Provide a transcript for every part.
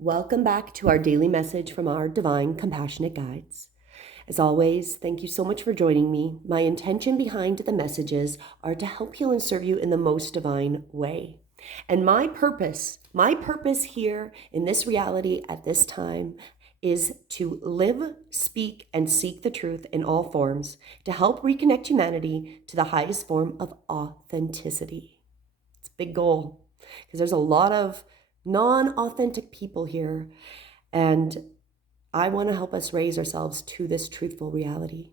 Welcome back to our daily message from our divine compassionate guides. As always, thank you so much for joining me. My intention behind the messages are to help heal and serve you in the most divine way. And my purpose here in this reality at this time is to live, speak, and seek the truth in all forms to help reconnect humanity to the highest form of authenticity. It's a big goal because there's a lot of non-authentic people here, and I want to help us raise ourselves to this truthful reality.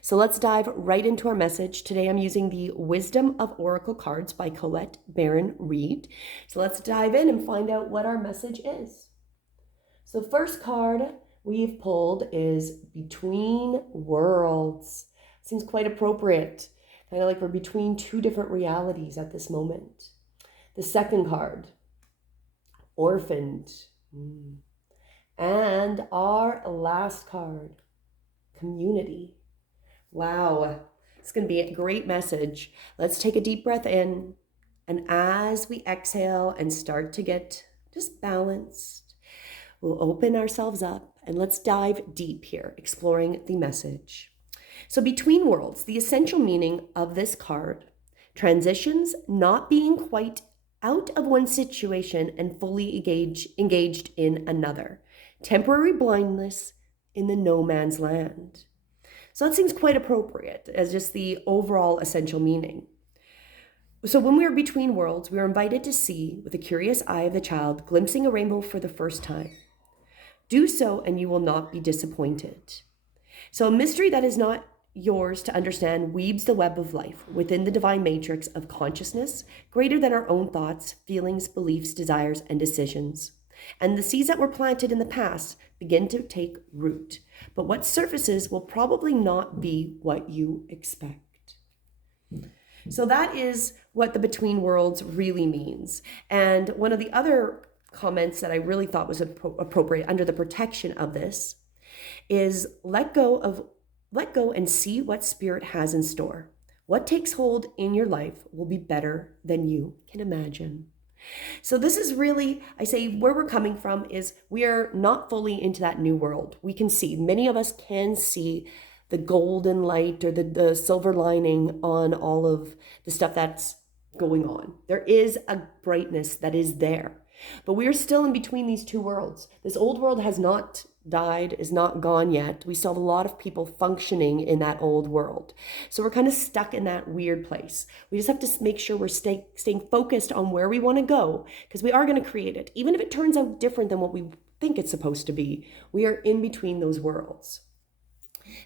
So let's dive right into our message. Today I'm using the Wisdom of Oracle cards by Colette Baron Reid. So let's dive in and find out what our message is. So the first card we've pulled is Between Worlds. Seems quite appropriate, kind of like we're between two different realities at this moment. The second card, Orphaned. And our last card, Community. Wow, it's going to be a great message. Let's take a deep breath in. And as we exhale and start to get just balanced, we'll open ourselves up and let's dive deep here, exploring the message. So Between Worlds, the essential meaning of this card, transitions, not being quite out of one situation and fully engaged in another. Temporary blindness in the no man's land. So that seems quite appropriate as just the overall essential meaning. So when we are between worlds, we are invited to see with the curious eye of the child glimpsing a rainbow for the first time. Do so and you will not be disappointed. So a mystery that is not yours to understand weaves the web of life within the divine matrix of consciousness greater than our own thoughts, feelings, beliefs, desires, and decisions. And the seeds that were planted in the past begin to take root. But what surfaces will probably not be what you expect. So that is what the Between Worlds really means. And one of the other comments that I really thought was appropriate under the protection of this is let go and see what Spirit has in store. What takes hold in your life will be better than you can imagine. So this is really, I say, where we're coming from is we are not fully into that new world. We can see, many of us can see the golden light or the silver lining on all of the stuff that's going on. There is a brightness that is there, but we are still in between these two worlds. This old world has not died, is not gone yet. We still have a lot of people functioning in that old world. So we're kind of stuck in that weird place. We just have to make sure we're staying focused on where we want to go, because we are going to create it. Even if it turns out different than what we think it's supposed to be, we are in between those worlds.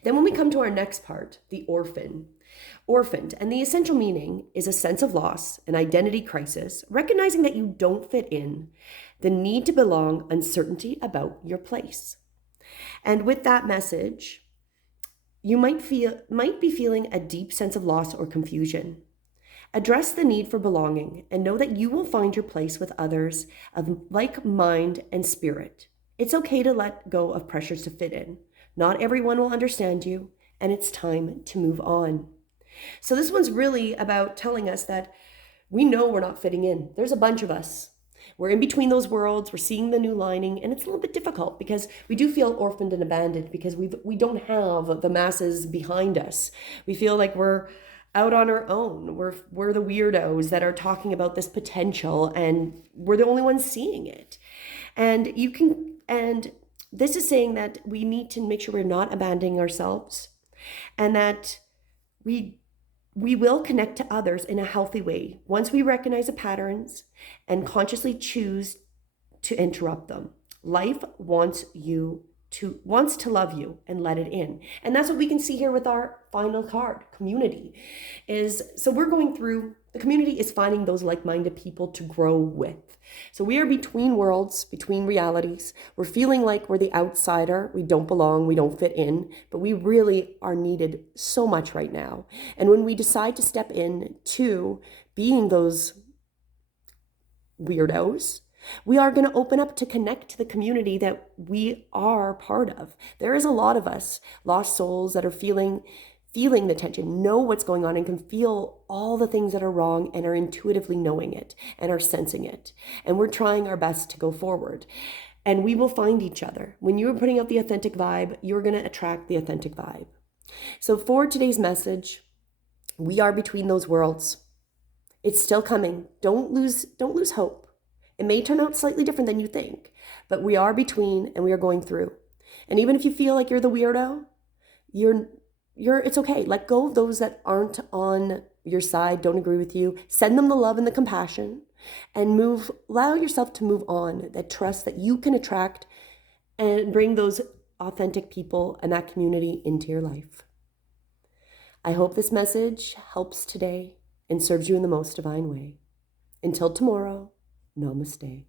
Then when we come to our next part, the orphaned, and the essential meaning is a sense of loss, an identity crisis, recognizing that you don't fit in, the need to belong, uncertainty about your place. And with that message, you might be feeling a deep sense of loss or confusion. Address the need for belonging and know that you will find your place with others of like mind and spirit. It's okay to let go of pressures to fit in. Not everyone will understand you, and it's time to move on. So this one's really about telling us that we know we're not fitting in. There's a bunch of us. We're in between those worlds. We're seeing the new lining, and it's a little bit difficult because we do feel orphaned and abandoned because we don't have the masses behind us. We feel like we're out on our own. We're the weirdos that are talking about this potential, and we're the only ones seeing it. And this is saying that we need to make sure we're not abandoning ourselves, and that we will connect to others in a healthy way once we recognize the patterns and consciously choose to interrupt them. Life wants to love you and let it in. And that's what we can see here with our final card, community. So we're going through, the community is finding those like-minded people to grow with. So we are between worlds, between realities. We're feeling like we're the outsider. We don't belong, we don't fit in, but we really are needed so much right now. And when we decide to step in to being those weirdos, we are going to open up to connect to the community that we are part of. There is a lot of us, lost souls, that are feeling the tension, know what's going on, and can feel all the things that are wrong and are intuitively knowing it and are sensing it. And we're trying our best to go forward. and we will find each other. When you're putting out the authentic vibe, you're going to attract the authentic vibe. So for today's message, we are between those worlds. It's still coming. Don't lose hope. It may turn out slightly different than you think, but we are between and we are going through. And even if you feel like you're the weirdo, it's okay. Let go of those that aren't on your side, don't agree with you. Send them the love and the compassion and allow yourself to move on. That trust that you can attract and bring those authentic people and that community into your life. I hope this message helps today and serves you in the most divine way. Until tomorrow, namaste.